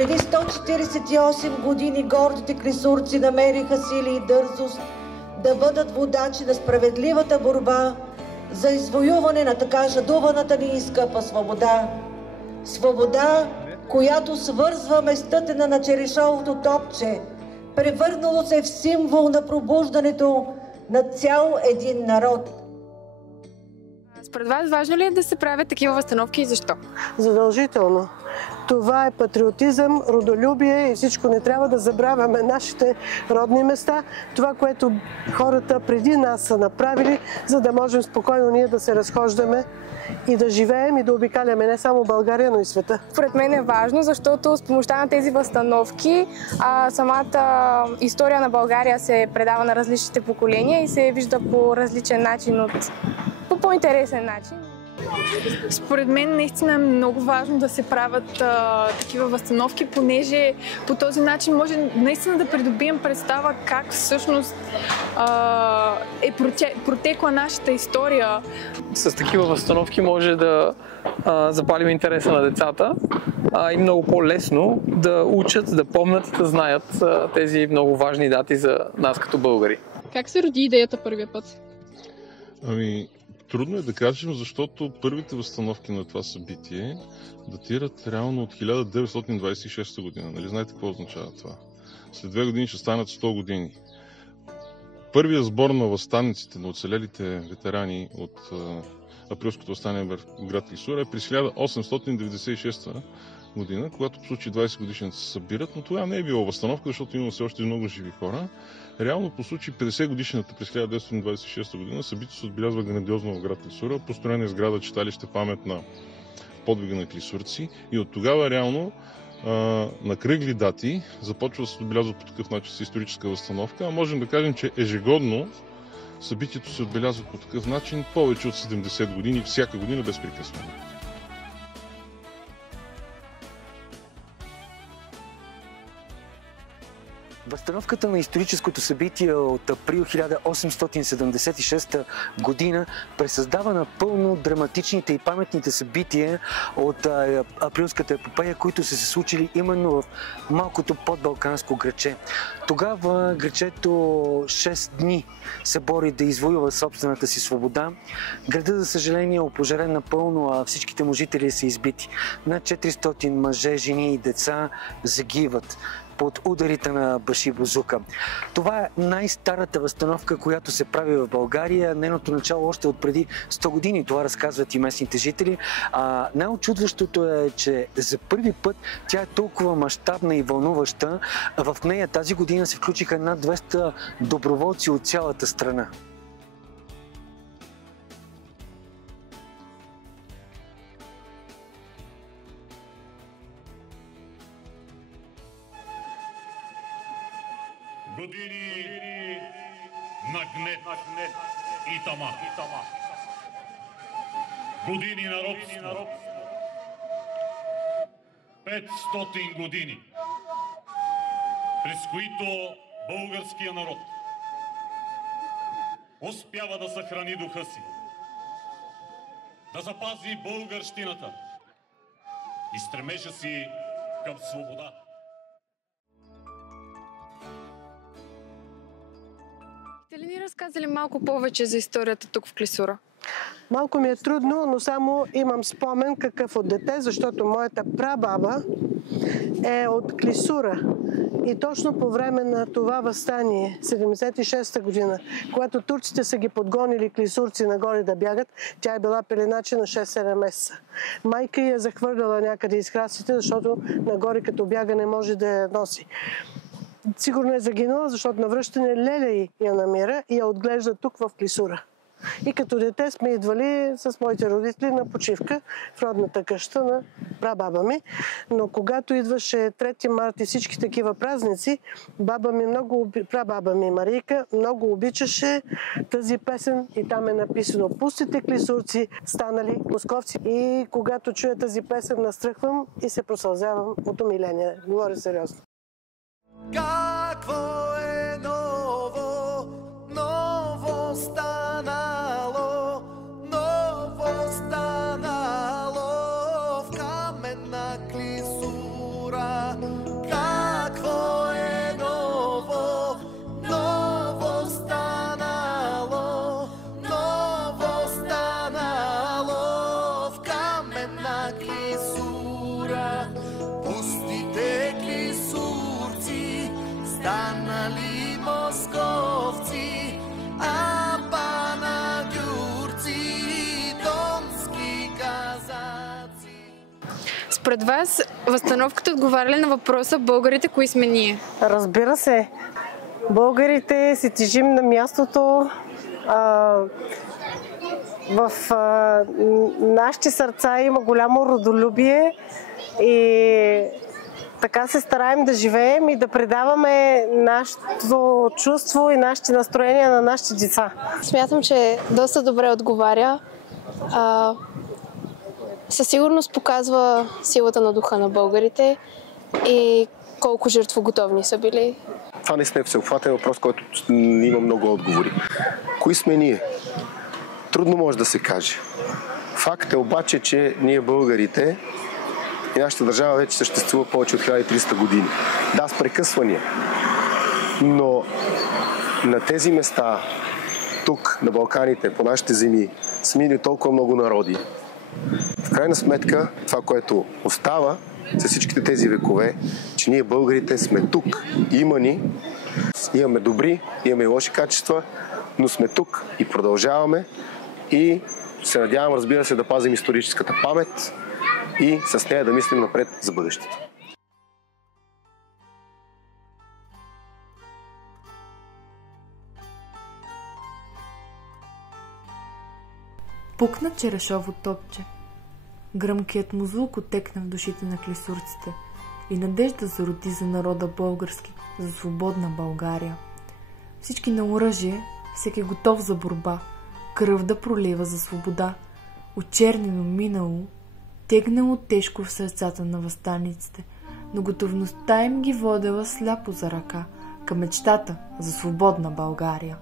Преди 148 години гордите клисурци намериха сили и дързост да бъдат водачи на справедливата борба за извоюване на така жадуваната ни и скъпа свобода. Свобода, която свързва местътена на черешовото топче, превърнало се в символ на пробуждането на цял един народ. Според вас важно ли е да се правят такива възстановки и защо? Задължително. Това е патриотизъм, родолюбие и всичко. Не трябва да забравяме нашите родни места, това, което хората преди нас са направили, за да можем спокойно ние да се разхождаме и да живеем и да обикаляме не само България, но и света. Според мен е важно, защото с помощта на тези възстановки самата история на България се предава на различните поколения и се вижда по различен начин, по по-интересен начин. Според мен наистина е много важно да се правят такива възстановки, понеже по този начин може наистина да придобием представа как всъщност е протекла нашата история. С такива възстановки може да запалим интереса на децата и много по-лесно да учат, да помнят и да знаят тези много важни дати за нас като българи. Как се роди идеята първия път? Трудно е да кажем, защото първите възстановки на това събитие датират реално от 1926 година. Нали знаете какво означава това? След 2 години ще станат 100 години. Първият сбор на въстаниците, на оцелелите ветерани от априлското въстание в град Клисура е през 1896 година, когато по случай 20 годишните се събират, но тогава не е било възстановка, защото има все още много живи хора. Реално по случай 50 годишната през 1926 година събитието се отбелязва грандиозно в град Клисура, построена сграда читалище памет на подвига на клисурци и от тогава реално на кръгли дати започва да се отбелязва по такъв начин с историческа възстановка, а можем да кажем, че ежегодно събитието се отбелязва по такъв начин повече от 70 години, всяка година без прекъсване. Възстановката на историческото събитие от април 1876 година пресъздава напълно драматичните и паметните събития от априлската епопея, които са се случили именно в малкото подбалканско граче. Тогава грачето 6 дни се бори да извоюва собствената си свобода. Градът, за съжаление, е опожарен напълно, а всичките му жители са избити. Над 400 мъже, жени и деца загиват под ударите на баши бозука. Това е най-старата възстановка, която се прави в България. Нейното начало още от преди 100 години. Това разказват и местните жители. Най-очудващото е, че за първи път тя е толкова мащабна и вълнуваща. В нея тази година се включиха над 200 доброволци от цялата страна. Години на гнет и тама. Години на робство. 500 години, през които българския народ успява да съхрани духа си, да запази българщината и стремежа си към свобода. Бихте ли ни разказали малко повече за историята тук в Клисура? Малко ми е трудно, но само имам спомен какъв от дете, защото моята прабаба е от Клисура. И точно по време на това въстание, 76-та година, когато турците са ги подгонили клисурци нагоре да бягат, тя е била пеленаче на 6-7 месеца. Майка я захвърляла някъде из храстите, защото нагоре като бяга не може да я носи. Сигурно е загинала, защото на връщане леля я намира и я отглежда тук в Клисура. И като дете сме идвали с моите родители на почивка в родната къща на прабаба ми. Но когато идваше 3 март и всички такива празници, прабаба ми Марийка много обичаше тази песен и там е написано: "Пустите клисурци, станали московци." И когато чуя тази песен, настръхвам и се просълзявам от умиление. Говоря сериозно. Какво е ново, ново станало, ново станало в каменна Клисура? клисура. Какво е ново, ново станало, ново станало в каменна клисура. Пустите клисурци станали московци, а панагюрци донски казаци. Според вас, възстановката отговаря ли на въпроса българите, кои сме ние? Разбира се. Българите си тежим на мястото. В нашите сърца има голямо родолюбие и така се стараем да живеем и да предаваме нашето чувство и нашите настроения на нашите деца. Смятам, че доста добре отговаря. Със сигурност показва силата на духа на българите и колко жертвоготовни са били. Това наистина е всеобхватен въпрос, който има много отговори. Кои сме ние? Трудно може да се каже. Факт е обаче, че ние българите и нашата държава вече съществува повече от 1300 години. Да, с прекъсвания. Но на тези места, тук, на Балканите, по нашите земи, са минали толкова много народи. В крайна сметка, това, което остава за всичките тези векове, че ние българите сме тук. Имаме добри, имаме лоши качества, но сме тук и продължаваме и се надявам, разбира се, да пазим историческата памет и с нея да мислим напред за бъдещето. Пукна черешово топче. Гръмкият му звук отекна в душите на клисурците и надежда зароди за народа български, за свободна България. Всички на оръжие, всеки готов за борба, кръв да пролива за свобода, очернено минало, тегнало тежко в сърцата на въстаниците, но готовността им ги водела сляпо за ръка към мечтата за свободна България.